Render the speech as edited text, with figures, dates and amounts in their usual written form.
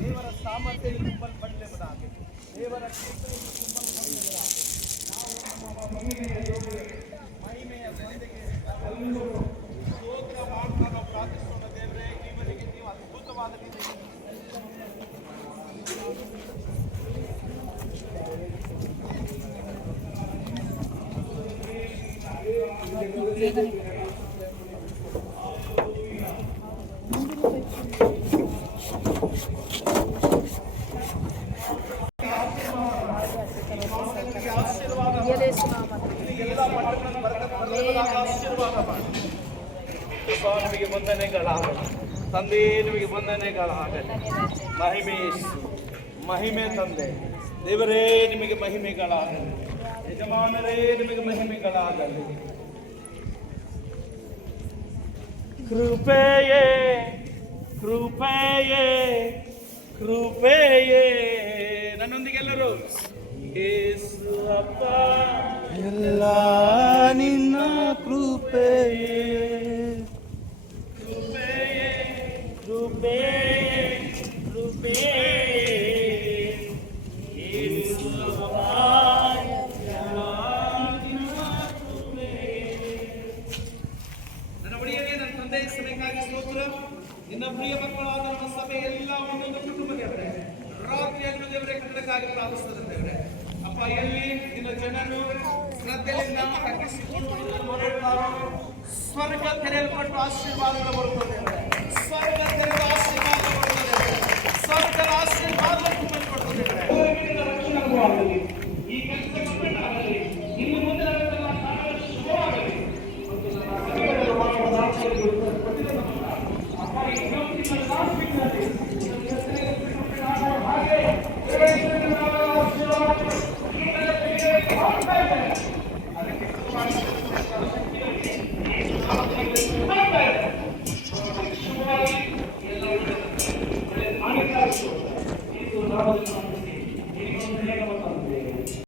ದೇವರ ಸಾಮರ್ಥ್ಯ ತುಂಬಲ್ಪಡಲೇಬಾರದು. ದೇವರ ಮಹಿಮೆಯ ಸಂಧಿಗೆ ಸ್ತೋತ್ರ ಮಾಡ್ತಾ ನಾವು ಪ್ರಾರ್ಥಿಸೋಣ. ದೇವರೇ, ಇವರಿಗೆ ನೀವು ಅದ್ಭುತವಾದ ಸ್ವಾಮಿಗೆ ವಂದನೆಗಳಾಗಲಿ, ತಂದೆ ನಿಮಗೆ ವಂದನೆಗಳಾಗಲಿ. ಮಹಿಮೆ ಮಹಿಮೆ ತಂದೆ ದೇವರೇ ನಿಮಗೆ ಮಹಿಮೆಗಳಾಗಲಿ, ಯಜಮಾನರೇ ನಿಮಗೆ ಮಹಿಮೆಗಳಾಗಲಿ. ಕೃಪೆಯೇ ಕೃಪೆಯೇ ಕೃಪೆಯೇ. ನನ್ನೊಂದಿಗೆ ಎಲ್ಲರೂ ಯೇಸು ಅಪ್ಪ ಎಲ್ಲ ನಿನ್ನ ಕೃಪೆಯೇ ಕೃಪೆಯೇ ಕೃಪೆಯೇ ಕೃಪೆಯೇ ಯೇಸು ಅಪ್ಪ ಎಲ್ಲ ನಿನ್ನ ಕೃಪೆಯೇ. ನನ್ನ ಒಡೆಯನೇ, ನನ್ನ ತಂದೆಯ ಸಭೆಗಾಗಿ ಸ್ತೋತ್ರ. ನಿನ್ನ ಪ್ರಿಯ ಮಕ್ಕಳಾದ ನಮ್ಮ ಸಭೆ ಎಲ್ಲ ಒಂದೊಂದು ಕುಟುಂಬ ದೇವರೇ, ರಾತ್ರಿಯನ್ನು ದೇವರೇ ಕನ್ನಡಕ್ಕಾಗಿ ಪ್ರಾರ್ಥಿಸುತ್ತದೆ ದೇವರೇ. ಅಪ್ಪ, ಎಲ್ಲಿ ನಿನ್ನ ಜನರು ಶ್ರದ್ಧೆಯಿಂದ ತಗ್ಗಿಸಿಕೊಂಡು ಮೊರೆಯಿಡುತ್ತಾರೋ ಸ್ವರ್ಗ ತೆರೆಯಲ್ಪಟ್ಟು ಆಶೀರ್ವಾದಗಳು ಬರುತ್ತದೆ. ಸ್ವರ್ಗ ತೆರೆದ ಆಶೀರ್ವಾದ ಬರುತ್ತದೆ. ಸ್ವರ್ಗದ ಆಶೀರ್ವಾದ ತುಂಬಲ್ಪಡುತ್ತದೆ.